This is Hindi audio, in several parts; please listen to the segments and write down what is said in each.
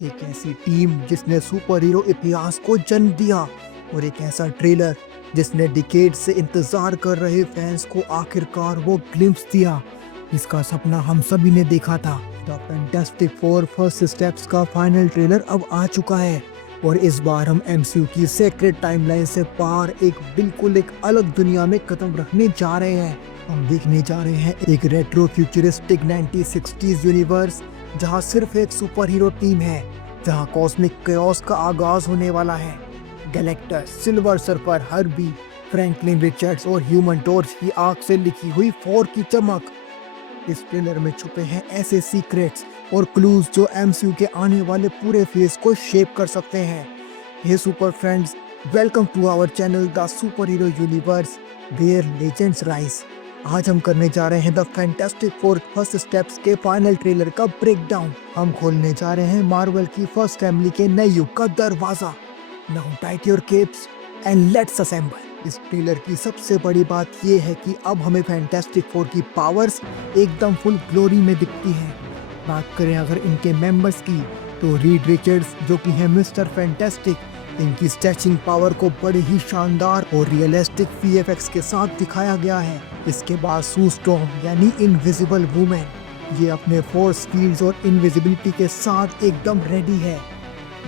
एक ऐसी टीम जिसने सुपर हीरो इतिहास को जन्म दिया और एक ऐसा ट्रेलर जिसने डिकेड से इंतजार कर रहे फैंस को आखिरकार वो ग्लिम्स दिया जिसका सपना हम सभी ने देखा था। The Fantastic Four First steps का फाइनल ट्रेलर अब आ चुका है और इस बार हम एमसीयू की सेक्रेट टाइमलाइन से पार एक अलग दुनिया में कदम रखने जा रहे हैं। हम देखने जा रहे हैं एक रेट्रो फ्यूचरिस्टिक 1960s यूनिवर्स जहां सिर्फ एक सुपर हीरो टीम है, जहां कॉस्मिक केओस का आगाज होने वाला है। Galactus, Silver Surfer, Herbie, Franklin Richards और ह्यूमन टॉर्च की आंख से लिखी हुई 4 की चमक। इस ट्रेलर में छुपे हैं ऐसे सीक्रेट्स और क्लूज जो एमसीयू के आने वाले पूरे फेज को शेप कर सकते हैं। Hey super friends, welcome to our channel the super hero universe where legends rise. आज हम करने जा रहे हैं the Fantastic Four First Steps के फाइनल ट्रेलर का ब्रेकडाउन। हम खोलने जा रहे हैं मार्वल की फर्स्ट फैमिली के नए युग का दरवाजा। Now tight your keeps and let's assemble. इस ट्रेलर की सबसे बड़ी बात यह है कि अब हमें फैंटास्टिक फोर की पावर्स एकदम फुल ग्लोरी में दिखती हैं। बात करें अगर इनके मेंबर्स की, तो रीड रिचर्ड्स जो कि है मिस्टर फैंटास्टिक, इनकी स्ट्रेचिंग पावर को बड़े ही शानदार और रियलिस्टिक वीएफएक्स के साथ दिखाया गया है। इसके बाद सू स्टॉर्म यानी इनविजिबल वुमेन, ये अपने फोर्स फील्ड्स और इनविजिबिलिटी के साथ एकदम रेडी है।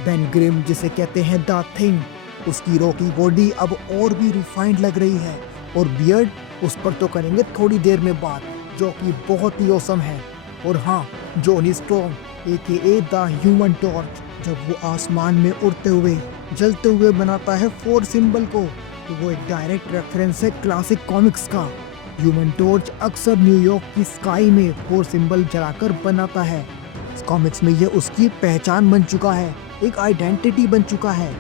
बेन ग्रिम जिसे कहते हैं द थिंग, उसकी रॉकी बॉडी अब और भी रिफाइंड लग रही है और बियर्ड, उस पर तो करेंगे थोड़ी देर में बात, जो कि बहुत ही औसम है। और हाँ, Johnny storm एकेए the human torch, जब वो आसमान में उड़ते हुए जलते हुए बनाता है 4 सिंबल को, तो वो एक डायरेक्ट रेफरेंस है क्लासिक कॉमिक्स का। ह्यूमन टॉर्च अक्सर न्यूयॉर्क की स्काई में 4 सिंबल जलाकर बनाता है। इस कॉमिक्स में ये उसकी पहचान बन चुका है, एक आइडेंटिटी बन चुका है।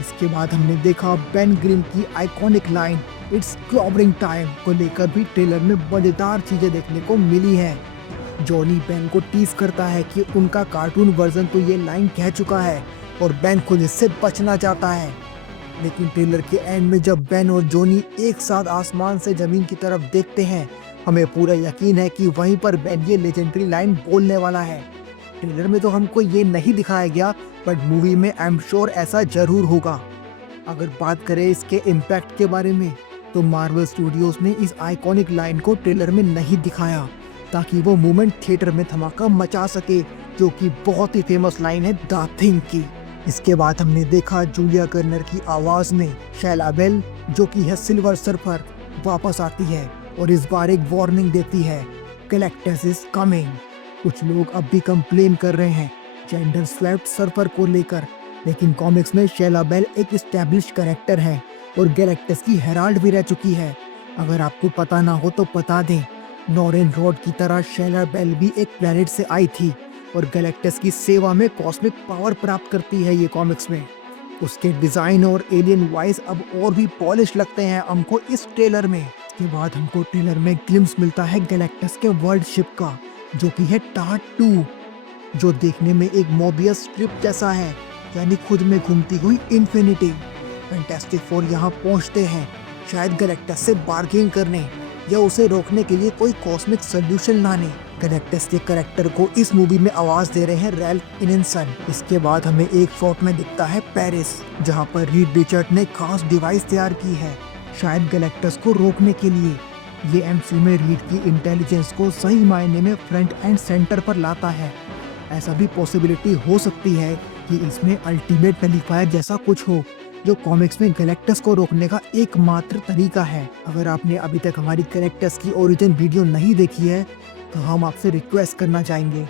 इसके बाद हमने देखा बेन ग्रिम की आइकॉनिक लाइन इट्स क्लॉबरिंग टाइम को लेकर भी ट्रेलर में मजेदार चीजें देखने को मिली है। जॉनी बेन को टीज करता है कि उनका कार्टून वर्जन तो ये लाइन कह चुका है और बेन खुद इससे बचना चाहता है। लेकिन ट्रेलर के एंड में जब बेन और जॉनी एक साथ आसमान से जमीन की तरफ देखते हैं, हमें पूरा यकीन है कि वहीं पर बेन ये लेजेंडरी लाइन बोलने वाला है। ट्रेलर में तो हमको ये नहीं दिखाया गया, बट मूवी में आई एम श्योर ऐसा जरूर होगा। अगर बात करें इसके इम्पैक्ट के बारे में, तो मार्वल स्टूडियोज ने इस आइकॉनिक लाइन को ट्रेलर में नहीं दिखाया ताकि वो मूवमेंट थिएटर में धमाका मचा सके, जो कि बहुत ही फेमस लाइन है द थिंग की। इसके बाद हमने देखा जूलिया गर्नर की आवाज में शैला बेल, जो कि है सिल्वर सर्फर, वापस आती है और इस बार एक वार्निंग देती है, गैलेक्टस इज कमिंग। कुछ लोग अब भी कंप्लेन कर रहे हैं जेंडर स्वैप्ड सर्फर को लेकर, लेकिन कॉमिक्स में शैला बेल एक एस्टैब्लिश कैरेक्टर है और गैलेक्टस की हेराल्ड भी रह चुकी है। अगर आपको पता ना हो तो बता दें, नॉरेन रोड की तरह शैला बेल भी एक प्लेनेट से आई थी और गैलेक्टस की सेवा में कॉस्मिक पावर प्राप्त करती है ये कॉमिक्स में। उसके डिजाइन और एलियन वॉइस अब और भी पॉलिश लगते हैं हमको इस ट्रेलर में। इसके बाद हमको ट्रेलर में ग्लिम्स मिलता है गैलेक्टस के वर्ल्ड शिप का, जो कि है टार्ट 2, जो देखने में एक मोबियस स्ट्रिप जैसा है, यानी खुद में घूमती हुई इन्फिनिटी। फैंटास्टिक फोर यहाँ पहुँचते हैं, शायद गैलेक्टस से बार्गेन करने या उसे रोकने के लिए कोई कॉस्मिक सोल्यूशन लाने। गैलेक्टस के कैरेक्टर को इस मूवी में आवाज दे रहे हैं रैल्फ इनेंसन। इसके बाद हमें एक शॉट में दिखता है पेरिस, जहां पर रीड रिचर्ड ने खास डिवाइस तैयार की है, शायद गैलेक्टस को रोकने के लिए। ये एमसीयू में रीड की इंटेलिजेंस को सही मायने में फ्रंट एंड सेंटर पर लाता है। ऐसा भी पॉसिबिलिटी हो सकती है कि इसमें अल्टीमेट नलीफायर जैसा कुछ हो, जो कॉमिक्स में गैलेक्टस को रोकने का एकमात्र तरीका है। अगर आपने अभी तक हमारी गैलेक्टस की ओरिजिन वीडियो नहीं देखी है, तो हम आपसे रिक्वेस्ट करना चाहेंगे।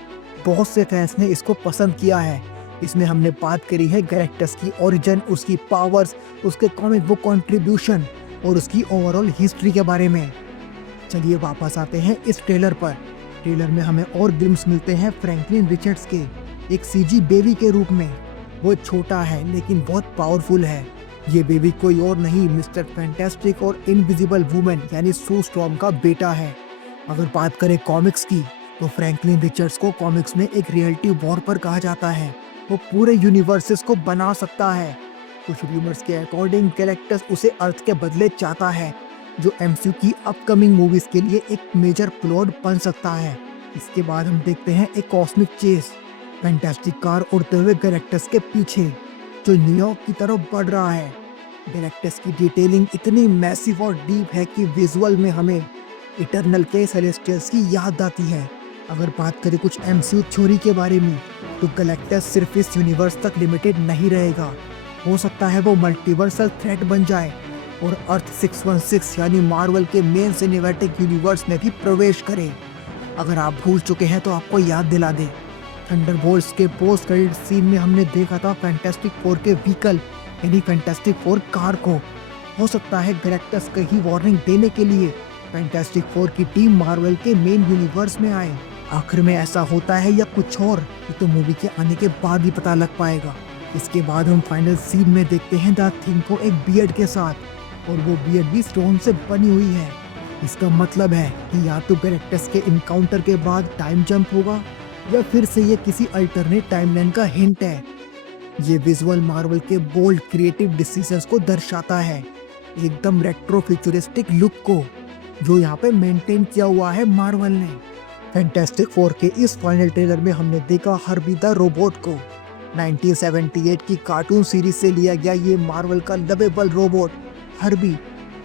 बहुत से फैंस ने इसको पसंद किया है। इसमें हमने बात करी है गैलेक्टस की ओरिजिन, उसकी पावर्स, उसके कॉमिक बुक कंट्रीब्यूशन और उसकी ओवरऑल हिस्ट्री के बारे में। चलिए वापस आते हैं इस ट्रेलर पर। ट्रेलर में हमें और ग्लिम्स मिलते हैं फ्रैंकलिन रिचर्ड्स के एक सीजी बेबी के रूप में। वो छोटा है लेकिन बहुत पावरफुल है। ये बेबी कोई और नहीं, मिस्टर फैंटास्टिक और इनविजिबल वुमेन यानी सू स्टॉर्म का बेटा है। अगर बात करें कॉमिक्स की, तो फ्रैंकलिन रिचर्ड्स को कॉमिक्स में एक रियलिटी वॉर पर कहा जाता है। वो पूरे यूनिवर्सेस को बना सकता है। कुछ रूमर्स के अकॉर्डिंग गैलेक्टस उसे अर्थ के बदले चाहता है, जो एमसीयू की अपकमिंग मूवीज के लिए एक मेजर प्लॉट बन सकता है। इसके बाद हम देखते हैं एक कॉस्मिक चेस, फैंटास्टिक कार उड़ते हुए गैलेक्टस के पीछे जो न्यूयॉर्क की तरफ बढ़ रहा है। गैलेक्टस की डिटेलिंग इतनी मैसिव और डीप है कि विजुअल में हमें इटर्नल के सेलेस्टियल्स की याद आती है। अगर बात करें कुछ एमसीयू थ्योरी के बारे में, तो गैलेक्टस सिर्फ इस यूनिवर्स तक लिमिटेड नहीं रहेगा। हो सकता है वो मल्टीवर्सल थ्रेट बन जाए और अर्थ 616 यानी मार्वल के मेन सिनेमैटिक यूनिवर्स में भी प्रवेश करे। अगर आप भूल चुके हैं तो आपको याद दिला दे, थंडरबोल्ट्स के पोस्ट क्रेडिट सीन में हमने देखा था फैंटास्टिक फोर के व्हीकल यानी फैंटास्टिक फोर कार को। हो सकता है गैलेक्टस कहीं वार्निंग देने के लिए फैंटास्टिक फोर की टीम मार्वल के मेन यूनिवर्स में आए। आखिर में ऐसा होता है या कुछ और, ये तो मूवी के आने के बाद ही पता लग पाएगा। इसके बाद हम फाइनल सीन में देखते हैं द थिंग को एक बियर्ड के साथ, और वो बियर्ड भी स्टोन से बनी हुई है। इसका मतलब है कि या तो गैलेक्टस के इनकाउंटर के बाद टाइम जंप होगा या फिर से ये किसी अल्टरनेट टाइमलाइन का हिंट है। ये विजुअल मार्वल के बोल्ड क्रिएटिव डिसीजंस को दर्शाता है, एकदम रेट्रो फ्यूचरिस्टिक लुक को जो यहाँ पे मेंटेन किया हुआ है मार्वल ने। फैंटास्टिक फोर के इस फाइनल ट्रेलर में हमने देखा हर्बी द रोबोट को। 1978 की कार्टून सीरीज से लिया गया ये मार्वल का लवेबल रोबोट हर्बी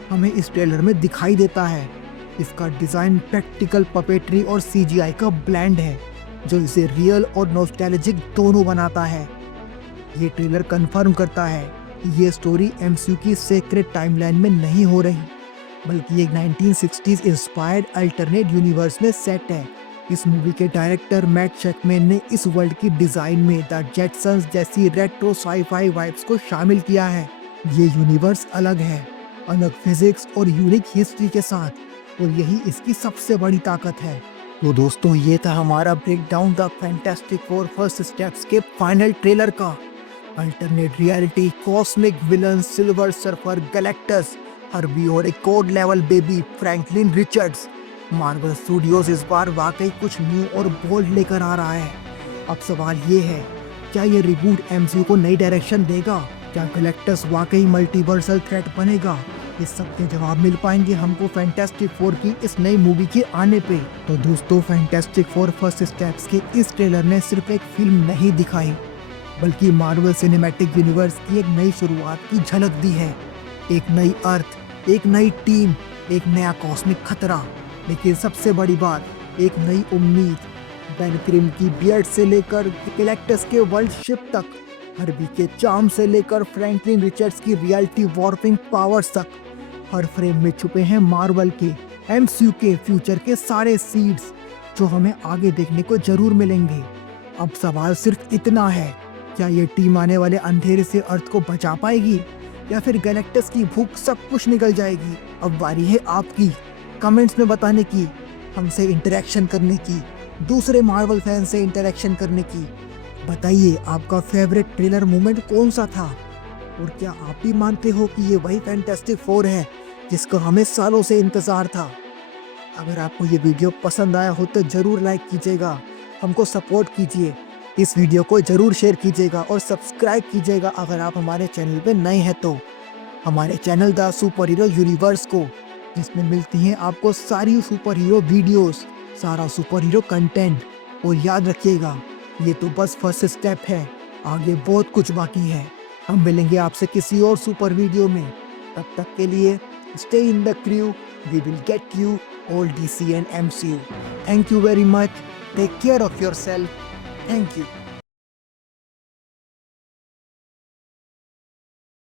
हमें इस ट्रेलर में दिखाई देता है। इसका डिजाइन प्रैक्टिकल पपेट्री और सीजीआई का ब्लेंड है जो इसे रियल और नॉस्टैल्जिक दोनों बनाता है। ये ट्रेलर कंफर्म करता है कि ये स्टोरी एमसीयू की सीक्रेट टाइमलाइन में नहीं हो रही, बल्कि एक 1960s इंस्पायर्ड अल्टरनेट यूनिवर्स में सेट है। इस मूवी के डायरेक्टर मैट शैकमैन ने इस वर्ल्ड की डिजाइन में द जेटसंस जैसी रेट्रो साई-फाई वाइब्स को शामिल किया है। ये यूनिवर्स अलग है, अलग फिजिक्स और यूनिक हिस्ट्री के साथ, और यही इसकी सबसे बड़ी ताकत है। तो दोस्तों, ये था हमारा breakdown the Fantastic Four First Steps के फाइनल ट्रेलर का। Alternate reality, cosmic villain, Silver Surfer, Galactus, Herbie और एक god level baby Franklin Richards. Marvel Studios इस बार वाकई कुछ न्यू और बोल्ड लेकर आ रहा है। अब सवाल ये है, क्या ये रिबूट एमसीयू को नई डायरेक्शन देगा? क्या गैलेक्टस वाकई मल्टीवर्सल थ्रेट बनेगा? इस सब के जवाब मिल पाएंगे हमको फैंटास्टिक फोर की इस नई मूवी के आने पे। तो दोस्तों, फैंटास्टिक फोर फर्स्ट स्टेप्स के इस ट्रेलर ने सिर्फ एक फिल्म नहीं दिखाई, बल्कि मार्वल सिनेमैटिक यूनिवर्स की एक नई शुरुआत की झलक दी है। एक नई अर्थ, एक नई टीम, एक नया कॉस्मिक खतरा, लेकिन सबसे बड़ी बात, एक नई उम्मीद। बेन क्रिम की बियर्ड से लेकर गैलेक्टस के वर्ल्ड शिप तक, हर्बी के चार्म से लेकर फ्रैंकलिन रिचर्ड्स की रियलिटी वॉर्पिंग पावर्स तक, हर फ्रेम में छुपे हैं मार्वल के एमसीयू के फ्यूचर के सारे सीड्स जो हमें आगे देखने को जरूर मिलेंगे। अब सवाल सिर्फ इतना है, क्या ये टीम आने वाले अंधेरे से अर्थ को बचा पाएगी या फिर गैलेक्टस की भूख सब कुछ निकल जाएगी? अब बारी है आपकी कमेंट्स में बताने की, हमसे इंटरेक्शन करने की, दूसरे मार्वल फैन से इंटरेक्शन करने की। बताइए आपका फेवरेट ट्रेलर मोमेंट कौन सा था, और क्या आप भी मानते हो कि ये वही फैंटास्टिक फोर है जिसका हमें सालों से इंतजार था? अगर आपको ये वीडियो पसंद आया हो तो जरूर लाइक कीजिएगा, हमको सपोर्ट कीजिए, इस वीडियो को जरूर शेयर कीजिएगा और सब्सक्राइब कीजिएगा अगर आप हमारे चैनल पे नए हैं तो। हमारे channel the super hero universe को, जिसमें मिलती हैं आपको सारी सुपर हीरो वीडियोस, सारा सुपर हीरो कंटेंट। और याद रखिएगा, ये तो बस फर्स्ट स्टेप है, आगे बहुत कुछ बाकी है। हम मिलेंगे आपसे किसी और सुपर वीडियो में। तब तक के लिए stay in the crew, we will get you all DC and MCU। Thank you very much, take care of yourself, thank you.